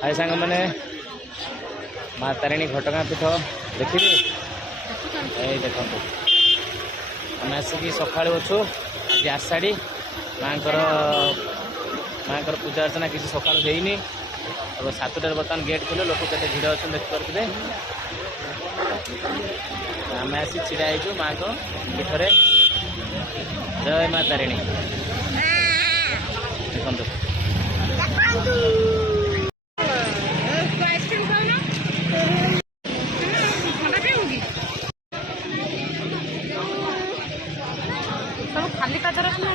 भाई सांग मैंने माँ तारिणी घटगाँ पीठ देखिए ये देखो आम आसिक सका अच्छु आज आषाढ़ी माँ पूजा अर्चना किसी सका होनी अब 7टार बर्तमान गेट खोले लोक के भिड़ अच्छे देखिपे आम आसी छिड़ा हो माँ को पीठरे जय माँ तारिणी देखो खाली का तरफ ना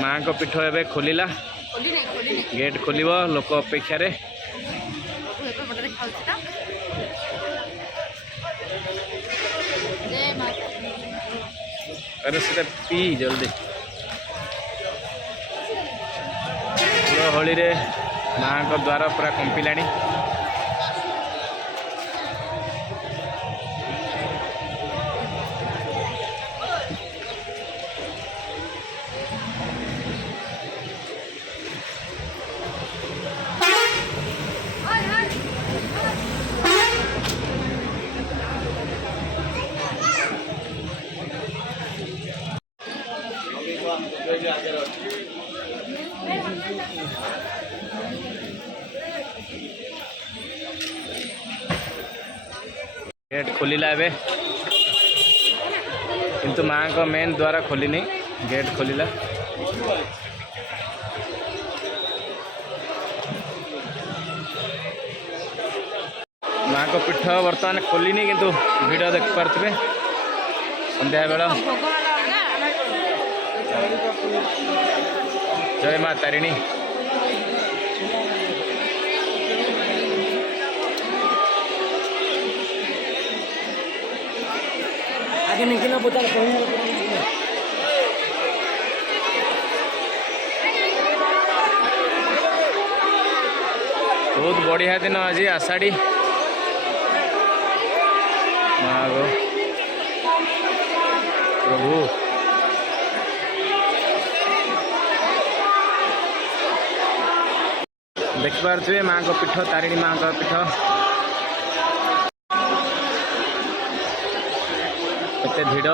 माँ को पीठ ए खोलिला गेट खोल लोक अपेक्षा अरे सीधा पी जल्दी होली रे माँ को द्वार पूरा कंपिला गेट खोलिला एबे किंतु माँ को मेन द्वारा खोलिनी गेट खोलिला माँ को पीठ बर्तमान खोलिनी किंतु भिड़ देख पारे संध्या बेला जय माँ तारिणी आगे निकलना पता बहुत बढ़िया दिन आज आषाढ़ी माँ गो प्रभु देखिपे माँ को पीठ तारिणी माँ को पीठ केते भिड़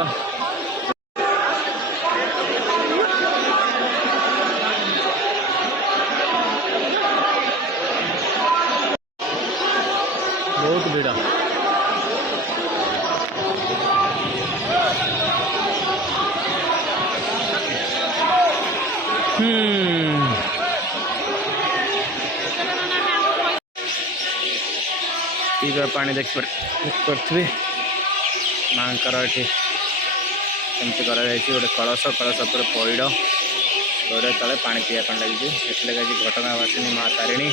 बहुत भिड़ पीवा पानी देख पड़े माँ ये कमती गोटे कलश कलश पर पैड़ पैड़ तले पा पीवाई लगी लगे घटगाँ वासिनी माँ तारिणी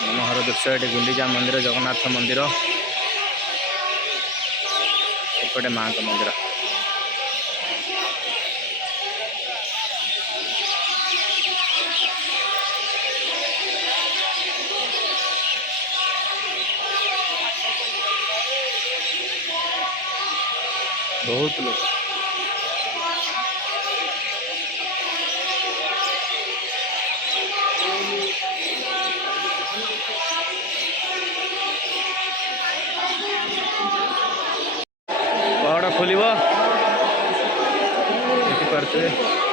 मनोहर दृश्य ये गुंडीचा मंदिर जगन्नाथ मंदिर एपटे माँ का मंदिर बहुत लोग पहाड़ खोल देखिपे